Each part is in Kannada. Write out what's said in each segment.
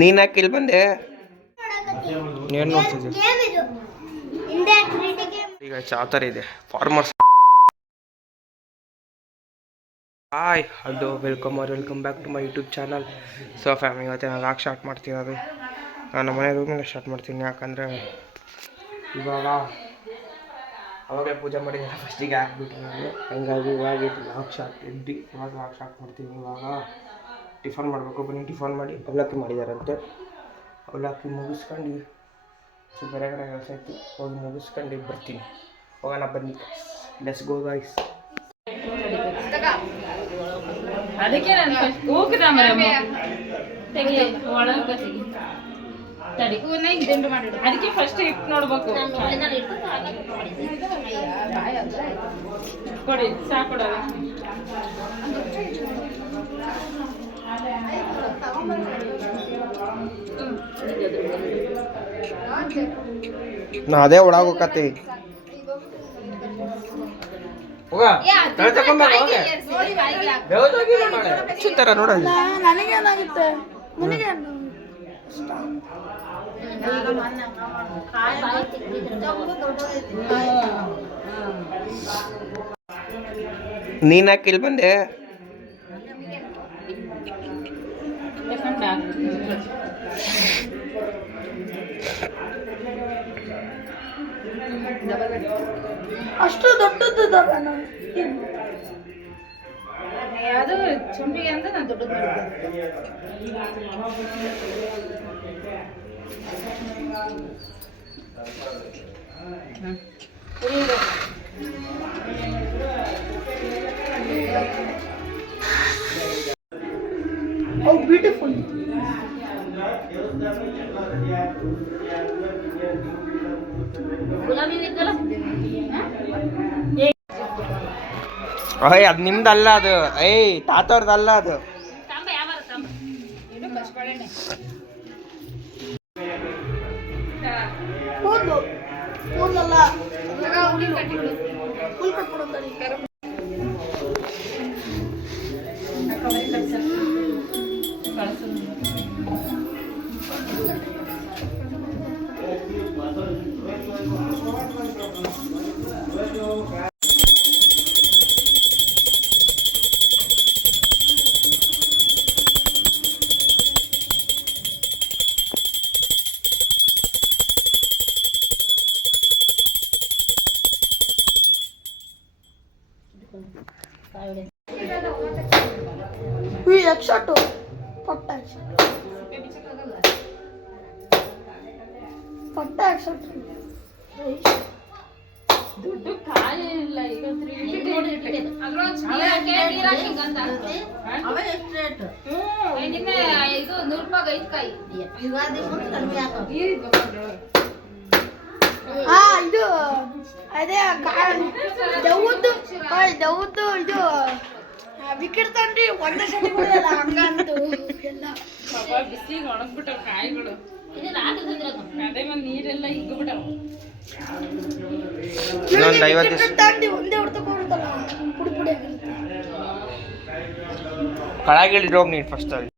ನೀನು ಯಾಕೆ ಇಲ್ಲಿ ಬಂದೆ? ಏನು ನೋಡ್ತಿದ್ದೆ? ಈಗ ಚಾತರ ಇದೆ farmers. Hi hello welcome back to my YouTube channel. So family, ಇವತ್ತು ನಾನು ಲಾಕ್ ಸ್ಟಾರ್ಟ್ ಮಾಡ್ತಿರೋದು ನಾನು ಮನೆ ರೂಮಿಂದ ಸ್ಟಾರ್ಟ್ ಮಾಡ್ತೀನಿ. ಯಾಕಂದರೆ ಇವಾಗ ಅವಾಗಲೇ ಪೂಜೆ ಮಾಡಿದ್ದೆಲ್ಲ ಫಸ್ಟಿಗೆ ಹಾಕ್ಬಿಟ್ಟು ನಾನು, ಹಂಗಾಗಿ ಇವಾಗ ಲಾಕ್ ಸ್ಟಾರ್ಟ್ ಇವಾಗ ಲಾಕ್ ಸ್ಟಾರ್ಟ್ ಮಾಡ್ತೀನಿ. ಇವಾಗ ಟಿಫನ್ ಮಾಡಬೇಕು. ಬನ್ನಿ ಟಿಫನ್ ಮಾಡಿ. ಅವಲಕ್ಕಿ ಮಾಡಿದಾರಂತೆ. ಅವಲಕ್ಕಿ ಮುಗಿಸ್ಕೊಂಡು ಸೊ ಬೇರೆ ಕಡೆ ಕೆಲಸ ಇತ್ತು, ಹೋಗಿ ಮುಗಿಸ್ಕೊಂಡು ಬರ್ತೀನಿ. ಹೋಗೋಣ ಬನ್ನಿ, ಲೆಟ್ಸ್ ಗೋ ಗೈಸ್. ಅದಕ್ಕೆ ನಾನು ಅದಕ್ಕೆ ಫಸ್ಟ್ ಇಟ್ಟು ನೋಡ್ಬೇಕು. ಕೊಡಿ ಸಾಕೊಡಲ್ಲ. ನಾ ಅದೇ ಒಳಗೋಕತ್ತಿ ಚಿಂತಾರ ನೋಡ. ನನಗೇನಾಗುತ್ತೆ ನನಗೆ ನೀನ್ ಯಾಕೆ ಇಲ್ಲಿ ಬಂದೆ? ಅಷ್ಟು ದೊಡ್ಡದು ಅದು ಚುಂಬಿಗೆ ಅಂತ ನಾನು ದೊಡ್ಡದು ಬ್ಯೂಟಿಫುಲ್. ಅಯ್ಯ ಅದು ನಿಮ್ದಲ್ಲ, ಅದು ಏಯ್ ತಾತವ್ರದಲ್ಲ ಅದು. ಕೂದಲಲ್ಲ ಫುಲ್ ಕಟ್ಬಿಡುತ್ತಾರೆ. ಎಕ್ಸಾಟು ಪಟ್ಟ ಎಕ್ಸಾಟು ದುಡ್ಡು ಖಾಲಿ ಇಲ್ಲ. ಈಗ ಇದು 100 ರೂಪಾಯಿ 5 ಕಾಯಿ ಇದು ಅದೇ ದೌದು ಇದು ವಿಕೆಟ್ ತಂದ್ರಿ ಒಂದೇ ಸತಿ ಬಿಡಲ್ಲ ಹಂಗಂತೂ ಎಲ್ಲ ಬಿಸಿಲಿಗೆ ಒಣಗ್ಬಿಟ್ಟವು ಕಾಯಿಗಳು. ಅದೇ ಮೇಲೆ ನೀರೆಲ್ಲ ಹಿಗ್ಬಿಟ್ಟವು. ತಂದು ಒಂದೇ ಹೊಡ್ತಕೊಂಡ್ಬಿಡ್ತಲ್ಲ ಪುಡಿ ಪುಡಿ ಆಗಿರುತ್ತೆ. ಕೆಳಗಿಳಿರೋಗಿ ನೀನು ಫಸ್ಟ್ ಅಲ್ಲಿ.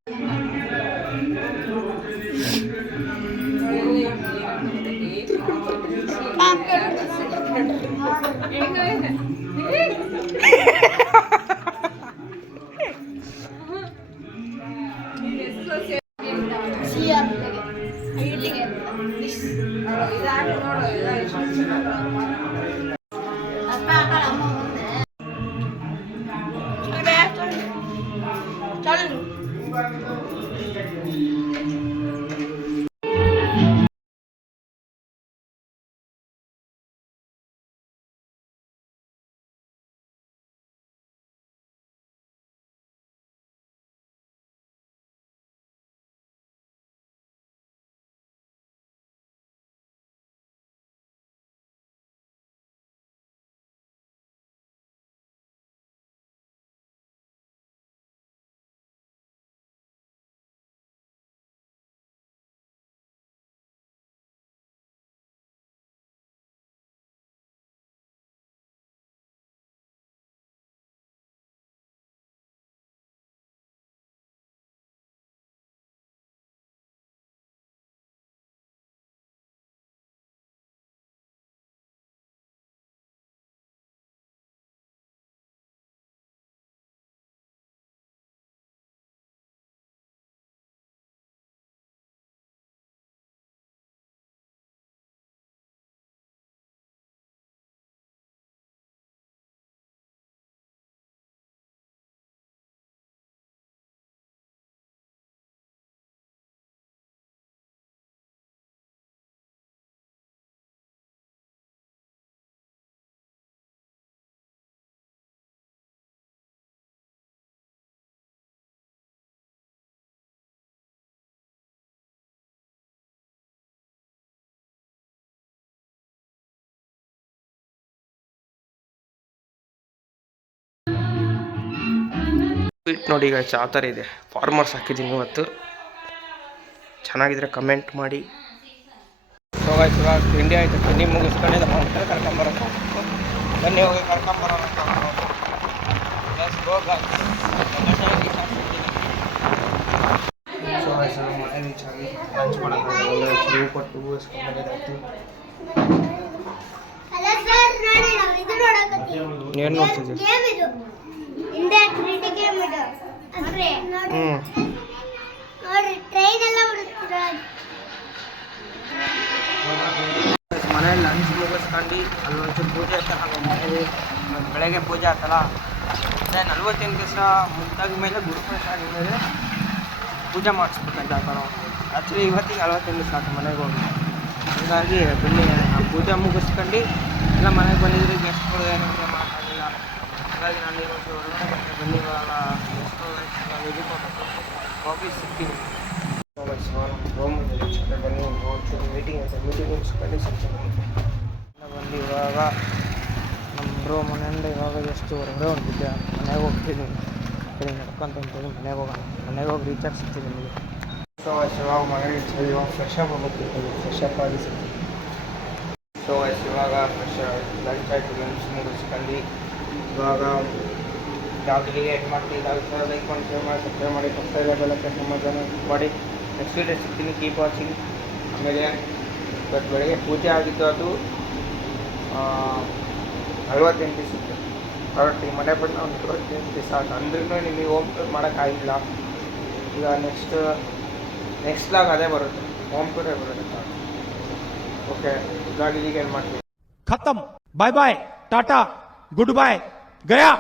ಸ್ವೀಟ್ ನೋಡಿ ಈಗ ಆ ಥರ ಇದೆ. ಫಾರ್ಮರ್ಸ್ ಹಾಕಿದ್ದೀನಿ ಇವತ್ತು. ಚೆನ್ನಾಗಿದ್ರೆ ಕಮೆಂಟ್ ಮಾಡಿ. ಸೊ ಗೈಸ್ ಇವಾಗ ತಿಂಡಿ ಆಯಿತು. ತಿಂಡಿ ಮುಗಿಸ್ಕೊಂಡು ನಮ್ಮ ಹೋಟೆಲ್ ಕರ್ಕೊಂಬರೋದು. ಬನ್ನಿ ಹೋಗಿ ಕರ್ಕೊಂಬರೋಣ. ಸೊ ಗೈಸ್ ನಾವು ಮನೆ ರೀಚ್ ಆಗಿ ಲಂಚ್ ಮಾಡೋದು ಹೂ ಕೊಟ್ಟು ಇಸ್ಕೊಂಡ್ಬರೋದಾಯ್ತು. ಏನು ನೋಡ್ತಿದ್ದೀವಿ? ಮನೇಲಿ ಲಂಚ್ ಮುಗಿಸ್ಕೊಂಡು ಅಲ್ಲಿ ಒಂಚೂರು ಪೂಜೆ ಇರ್ತಲ್ಲ. ಮನೇಲಿ ಬೆಳಗ್ಗೆ ಪೂಜೆ ಆಗ್ತಲ್ಲ. ಅದೇ 48 ದಿವಸ ಮುಗ್ದಾದ ಮೇಲೆ ಗುರುಪ್ರವೇಶ ಆಗಿದ್ಮೇಲೆ ಪೂಜೆ ಮಾಡಿಸ್ಬೇಕಂತ ಹಾಕೋಣ. ಆ್ಯಕ್ಚುಲಿ ಇವತ್ತಿಗೆ 48 ದಿವಸ ಆಯ್ತು ಮನೆಗೆ ಹೋಗಿ. ಹೀಗಾಗಿ ಬನ್ನಿ ಆ ಪೂಜೆ ಮುಗಿಸ್ಕೊಂಡು ಎಲ್ಲ ಮನೆಗೆ ಬಂದಿದ್ರೆ ಗೆಸ್ಟ್ಗಳು ಏನಂತ ಮಾತಾಡಿಲ್ಲ. ಹಾಗಾಗಿ ನಾನು ಈಗ ಹೊರಗಡೆ ಬಂದೆ. ಬನ್ನಿ ಇವಾಗ ಗೆಸ್ಟ್ಗಳು ಇದಕ್ಕೆ ಹೋಗಿ ಸಿಗ್ತೀನಿ. ರೂಮ್ ಬನ್ನಿ ಒಂಚೂರು ಮೀಟಿಂಗ್ ಐತೆ. ಮೀಟಿಂಗ್ ಮುಗಿಸ್ಕೊಂಡು ಸಿಗ್ತೀನಿ. ಬಂದು ಇವಾಗ ನಮ್ಮ ಬ್ರೋ ಮನೆಯಿಂದ ಇವಾಗ ಎಷ್ಟು ಹೊರಗಡೆ ಹೊಂಟಿದ್ದೆ. ಮನೆಗೆ ಹೋಗ್ತೀನಿ. ಸರಿ ನಡ್ಕೊಂತ ಅಂತೇಳಿ ಮನೆಗೆ ಹೋಗೋಣ. ಮನೆಗೆ ಹೋಗಿ ರೀಚಾರ್ಜ್ ಸಿಗ್ತೀನಿ ನಿಮಗೆ. ಸೊ ಇವಾಗ ಮನೆಗೆ ರೀಚ್ ಇವಾಗ ಫ್ರೆಶ್ ಅಪ್ ಹೋಗ್ತೀನಿ. ಫ್ರೆಶ್ ಅಪ್ ಆಗಿ ಸಿಗ್ತೀನಿ. ಸೊ ಇವಾಗ ಫ್ರೆಶ್ ಲಂಚ್ ಆಯಿತು. ಲಂಚ್ ಮುಗಿಸ್ಕೊಂಡು ಇವಾಗ ಡಾಕ್ಟರಿಗೆ ಎಡ್ ಮಾಡ್ತೀನಿ. ಲೈಕ್ ಮಾಡಿ ಶೇರ್ ಮಾಡಿ ಸಬ್ಸ್ಕ್ರೈಬ್ ಮಾಡಿ. ಸಬ್ಸ್ಕ್ರೈಬ್ ಎಲ್ಲ ಸಮಾಧಾನ ಮಾಡಿ. ನೆಕ್ಸ್ಟ್ ವೀಡಿಯೋ ಸಿಗ್ತೀನಿ. Keep watching. ಆಮೇಲೆ ಇವತ್ತು ಬೆಳಗ್ಗೆ ಪೂಜೆ ಆಗಿತ್ತು. ಅದು 48 ದಿವಸಕ್ಕೆ ಕರೆಕ್ಟ್ ಈ ಮನೆ ಬಂದು ಒಂದು 48 ದಿವಸ ಆಯ್ತು. ಅಂದ್ರೂ ನಿಮಗೆ ಹೋಮ್ ಟೂರ್ ಮಾಡೋಕ್ಕಾಗಿಲ್ಲ. ಈಗ ನೆಕ್ಸ್ಟ್ ಲಾಗ್ ಅದೇ ಬರುತ್ತೆ. ಹೋಮ್ ಟೂರೇ ಬರುತ್ತೆ. ಓಕೆ ಲಾಗ್ ಇಲ್ಲಿಗೆ ಏನು ಮಾಡ್ತೀವಿ. खत्म bye bye tata good bye गया.